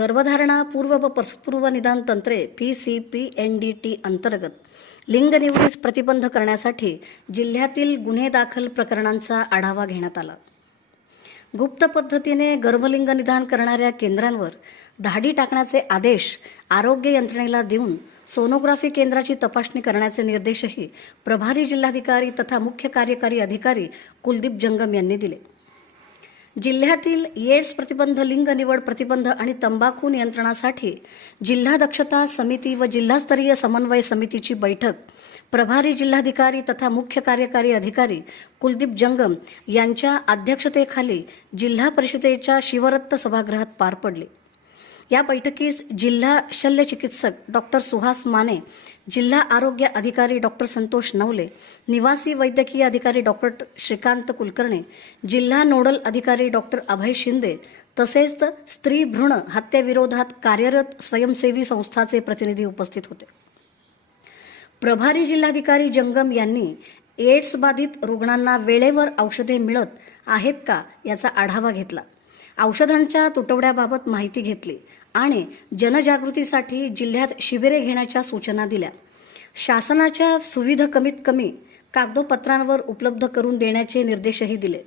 गर्भधारणा पूर्व व पूर्व निदान तंत्रे P C P N D T अंतर्गत लिंग निवडीस प्रतिबंध करण्यासाठी जिल्ह्यातील गुन्हे दाखल प्रकरणांचा आढावा घेण्यात आला. गुप्त पद्धतीने गर्भलिंग निदान करणाऱ्या केंद्रांवर धाडी टाकण्याचे आदेश आरोग्य यंत्रणेला देऊन सोनोग्राफी केंद्राची तपासणी करण्याचे निर्देशही प्रभारी जिल्हाधिकारी तथा मुख्य कार्यकारी अधिकारी कुलदीप जंगम यांनी दिले. जिल्ह्यातील एड्स प्रतिबंध लिंग निवड प्रतिबंध आणि तंबाखू नियंत्रणासाठी जिल्हा दक्षता समिती व जिल्हास्तरीय समन्वय समितीची बैठक. प्रभारी जिल्हाधिकारी तथा मुख्य कार्यकारी अधिकारी कुलदीप जंगम यांच्या अध्यक्षतेखाली जिल्हा परिषदेच्या शिवरत्न सभागृहात पार पडली. या बैठकीस जिल्हा शल्यचिकित्सक डॉक्टर सुहास माने जिल्हा आरोग्य अधिकारी डॉक्टर संतोष नवले निवासी वैद्यकीय अधिकारी डॉक्टर श्रीकांत कुलकर्णी जिल्हा नोडल अधिकारी डॉक्टर अभय शिंदे तसेच स्त्री भ्रूण हत्येविरोधात कार्यरत स्वयंसेवी संस्थाचे प्रतिनिधी उपस्थित होते. प्रभारी जिल्हाधिकारी जंगम यांनी एड्स बाधित रुग्णांना वेळेवर औषधे मिळत आहेत का याचा आढावा घेतला. औषधांच्या तुटवड्याबाबत माहिती घेतली आणि जनजागृतीसाठी जिल्ह्यात शिबिरे घेण्याच्या सूचना दिल्या. शासनाच्या सुविधा कमीत कमी कागदोपत्रांवर उपलब्ध करून देण्याचे निर्देशही दिले.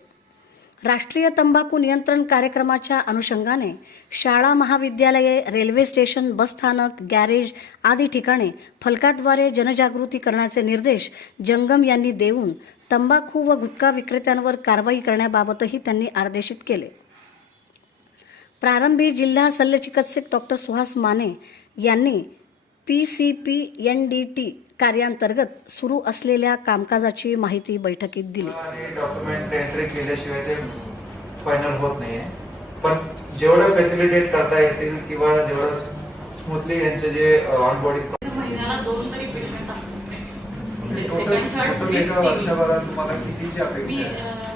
राष्ट्रीय तंबाखू नियंत्रण कार्यक्रमाच्या अनुषंगाने शाळा महाविद्यालये रेल्वे स्टेशन बसस्थानक गॅरेज आदी ठिकाणी फलकाद्वारे जनजागृती करण्याचे निर्देश जंगम यांनी देऊन तंबाखू व गुटखा विक्रेत्यांवर कारवाई करण्याबाबतही त्यांनी आदेशित केले. प्रारंभी जिल्हा शल्यचिकित्सक डॉक्टर सुहास माने यांनी P C P N D T कार्याअंतर्गत सुरू असलेल्या कामकाजाची माहिती बैठकीत दिली. आणि डॉक्युमेंट एंट्री केल्याशिवाय ते फायनल होत नाहीये. पण जेवढं फॅसिलिटेट करता येतील किंवा जेवढं स्मूथली यांचे जे ऑन बॉडी टोटल. वर्षभरात तुम्हाला कितीची अपेक्षा आहे?